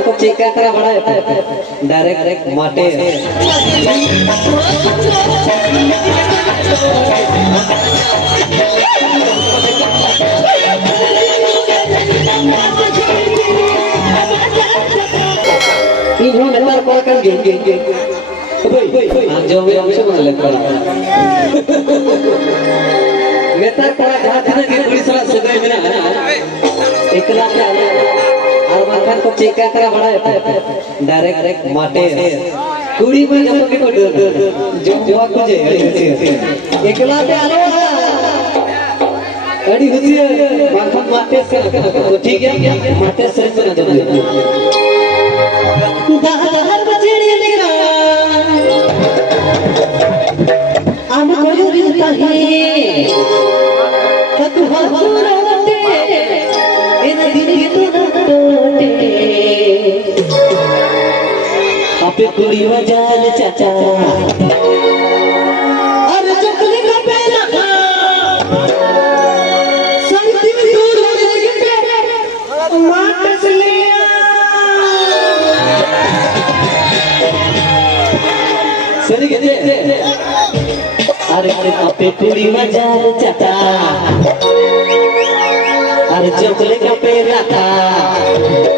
माखान को चेक करा बड़ा है डायरेक्ट माटे इन्हों नेतार को कर गे जो भी हमसे बोल लेता नेतार को जहां दिन के पुलिस वाला सगाई में ना एकला पे और माखान को चेक करा बड़ा है डायरेक्ट माटे कुड़ी में जब के को जो बुआ को जे एकला पे आलो अड़ी हुसी माखान माटे से तो ठीक है माटे से ना जब दाहर बचड़ी निगरा आम कोयो रिता है तू हरोटे इन दिन के तू नटोटे आपे कुड़ी वजाल चाचा अरे चकली का पहला संगति में दूर होने के माट से लिया सरी के अरे आपे कुड़ी वजाल चाचा अरे चकली का पहला था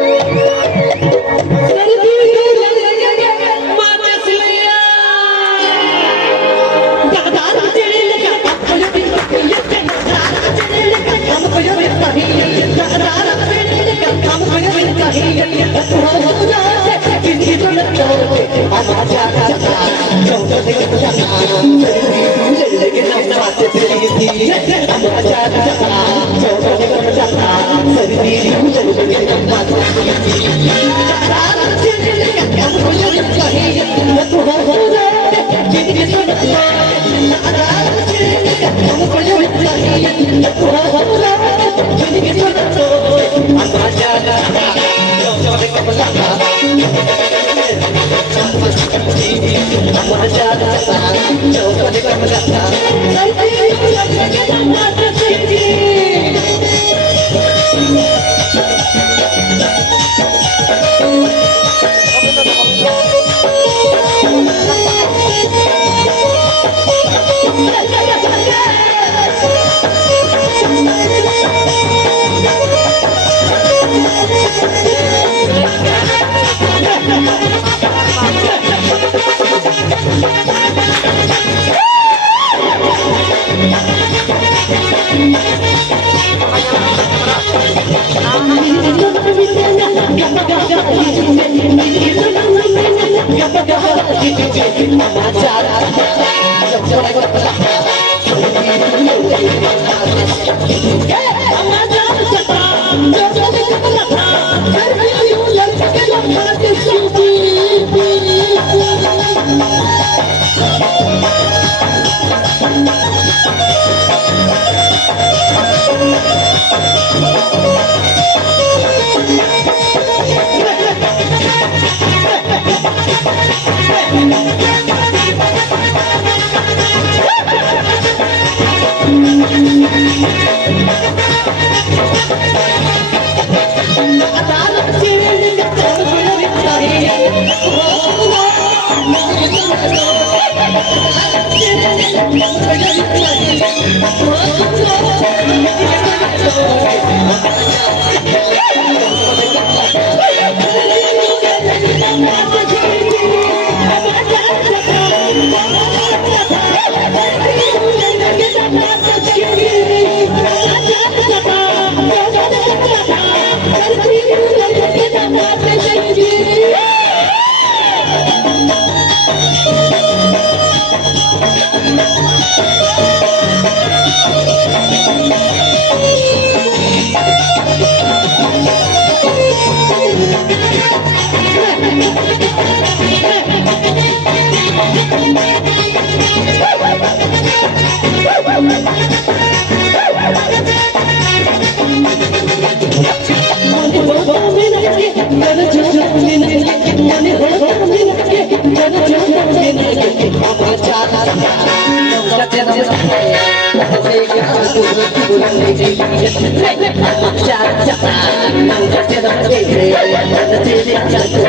Jump,